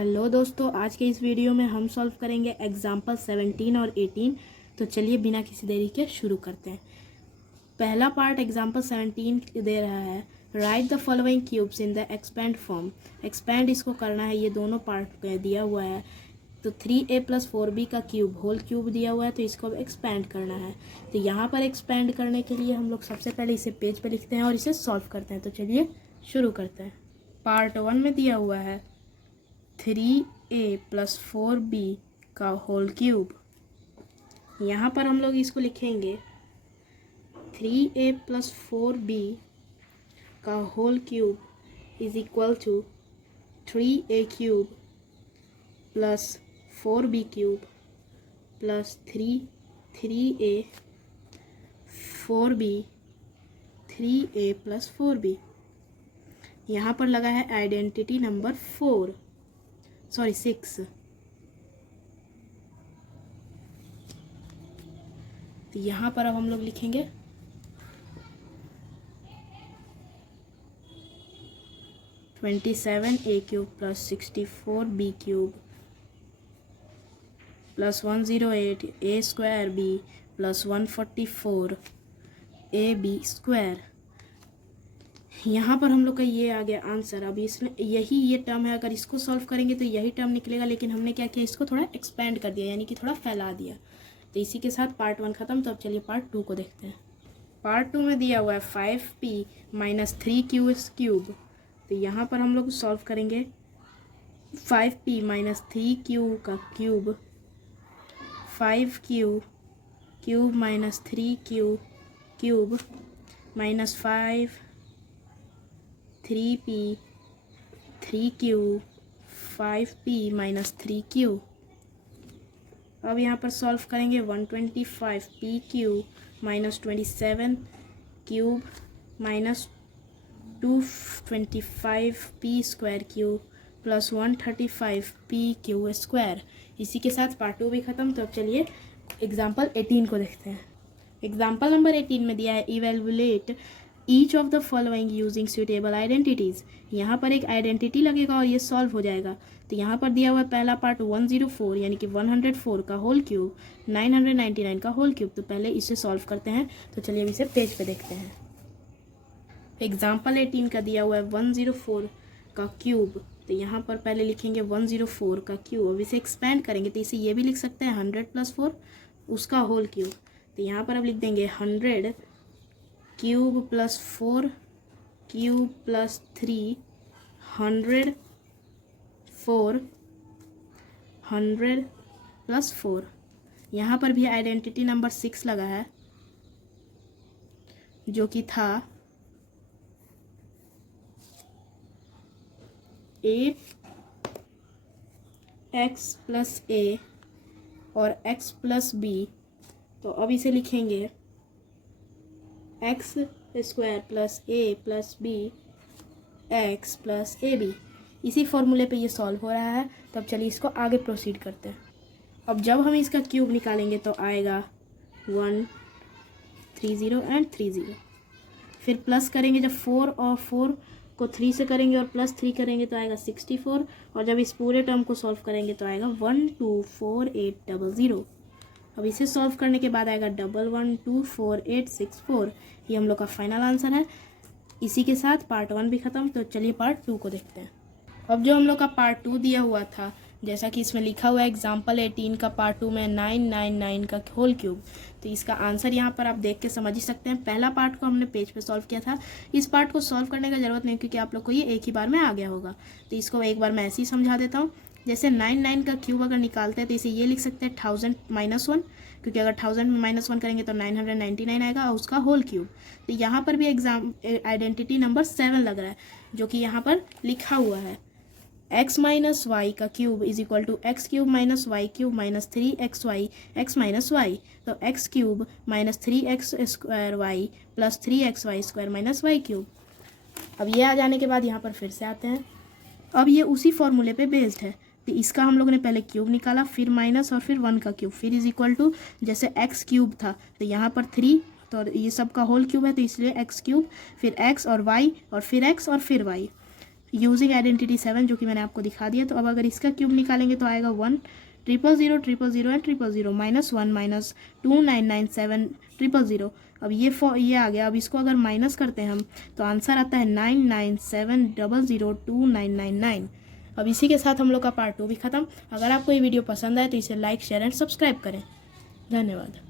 Hello दोस्तों, आज के इस वीडियो में हम सॉल्व करेंगे एग्जाम्पल 17 और 18। तो चलिए बिना किसी देरी के शुरू करते हैं। पहला पार्ट एग्जाम्पल 17 दे रहा है, right the following cubes in the expand form. Expand इसको करना है, ये दोनों पार्ट दिया हुआ है। तो 3a + 4b का क्यूब होल क्यूब दिया हुआ है, तो इसको अब एक्सपेंड करना है। तो यहाँ पर एक्सपेंड करने के लिए हम लोग सबसे पहले इसे पेज पे लिखते हैं और इसे सॉल्व करते हैं। तो चलिए शुरू करते हैं। पार्ट 1 में दिया हुआ है 3a + 4b का होल क्यूब। यहाँ पर हम लोग इसको लिखेंगे 3a + 4b का whole cube is equal to 3a cube + 4b cube + 3a 4b 3a + 4b। यहाँ पर लगा है आइडेंटिटी नंबर 6। तो यहाँ पर अब हम लोग लिखेंगे 27a cube + 64b cube + 108a square b + 144ab square. यहाँ पर हम लोग का ये आ गया आंसर। अब इसमें ये टर्म है, अगर इसको सॉल्व करेंगे तो यही टर्म निकलेगा, लेकिन हमने क्या किया, इसको थोड़ा एक्सपेंड कर दिया, यानी कि थोड़ा फैला दिया। तो इसी के साथ पार्ट 1 ख़त्म। तो अब चलिए पार्ट 2 को देखते हैं। पार्ट 2 में दिया हुआ है 5p - 3q क्यूब। तो यहाँ पर हम लोग सॉल्व करेंगे 5p - 3q का cube, 5q cube - 3q cube -5 3p 3q 5p - 3q। अब यहाँ पर सॉल्व करेंगे 125p cube -27 cube -225p square cube + 135p Q square. इसी के साथ पार्ट 2 भी ख़त्म। तो अब चलिए एग्जाम्पल 18 को देखते हैं। एग्जाम्पल नंबर 18 में दिया है, evaluate each of the following using suitable identities. यहाँ पर एक आइडेंटिटी लगेगा और ये सॉल्व हो जाएगा। तो यहाँ पर दिया हुआ है पहला पार्ट 104 यानी कि 104 का होल क्यूब, 999 का होल क्यूब। तो पहले इसे सॉल्व करते हैं। तो चलिए अब इसे पेज पे देखते हैं। एग्जाम्पल 18 का दिया हुआ है 104 का क्यूब। तो यहाँ पर पहले लिखेंगे 104 का क्यूब। अब इसे एक्सपेंड करेंगे तो इसे ये भी लिख सकते हैं 100 + 4 उसका होल क्यूब। तो यहाँ पर अब लिख देंगे 100 क्यूब + 4 क्यूब + 3 100 4 100 + 4। यहाँ पर भी आइडेंटिटी नंबर 6 लगा है, जो कि था 8x + a और x + b। तो अब इसे लिखेंगे x² + a + b x + ab। इसी फॉर्मूले पे ये सॉल्व हो रहा है। तो अब चलिए इसको आगे प्रोसीड करते हैं। अब जब हम इसका क्यूब निकालेंगे तो आएगा 130 एंड 30। फिर प्लस करेंगे, जब 4 और 4 को 3 से करेंगे और +3 करेंगे तो आएगा 64। और जब इस पूरे टर्म को सॉल्व करेंगे तो आएगा 124800। अब इसे सॉल्व करने के बाद आएगा 11124864। ये हम लोग का फाइनल आंसर है। इसी के साथ पार्ट 1 भी ख़त्म। तो चलिए पार्ट 2 को देखते हैं। अब जो हम लोग का पार्ट 2 दिया हुआ था, जैसा कि इसमें लिखा हुआ है एग्जाम्पल 18 का पार्ट 2 में 999 का होल क्यूब। तो इसका आंसर यहाँ पर आप देख के समझ ही सकते हैं। पहला पार्ट को हमने पेज पे सॉल्व किया था। इस पार्ट को सॉल्व करने का ज़रूरत नहीं, क्योंकि आप लोग को ये एक ही बार में आ गया होगा। तो इसको एक बार मैं ऐसे ही समझा देता हूँ। जैसे 99 का क्यूब अगर निकालते हैं तो इसे ये लिख सकते हैं 1000 - 1, क्योंकि अगर 1000 में -1 करेंगे तो 999 आएगा और उसका होल क्यूब। तो यहाँ पर भी आइडेंटिटी नंबर 7 लग रहा है, जो कि यहाँ पर लिखा हुआ है x - y का cube is equal to x³ - y³ - 3xy x - y। तो x³ - 3x² + 3xy² - y³। अब ये आ जाने के बाद यहाँ पर फिर से आते हैं। अब ये उसी फॉर्मूले पे बेस्ड है। तो इसका हम लोगों ने पहले क्यूब निकाला, फिर माइनस और फिर 1 का क्यूब, फिर इज इक्वल टू जैसे x³ था तो यहाँ पर 3, तो ये सब का होल क्यूब है तो इसलिए x³, फिर x और y और फिर x और फिर y। यूजिंग आइडेंटिटी 7 जो कि मैंने आपको दिखा दिया। तो अब अगर इसका क्यूब निकालेंगे तो आएगा 1 000 000 एंड 000 -1 -2997 000। अब ये आ गया। अब इसको अगर माइनस करते हैं हम तो आंसर आता है 997000299। अब इसी के साथ हम लोग का पार्ट 2 भी ख़त्म। अगर आपको ये वीडियो पसंद आए तो इसे लाइक शेयर एंड सब्सक्राइब करें। धन्यवाद।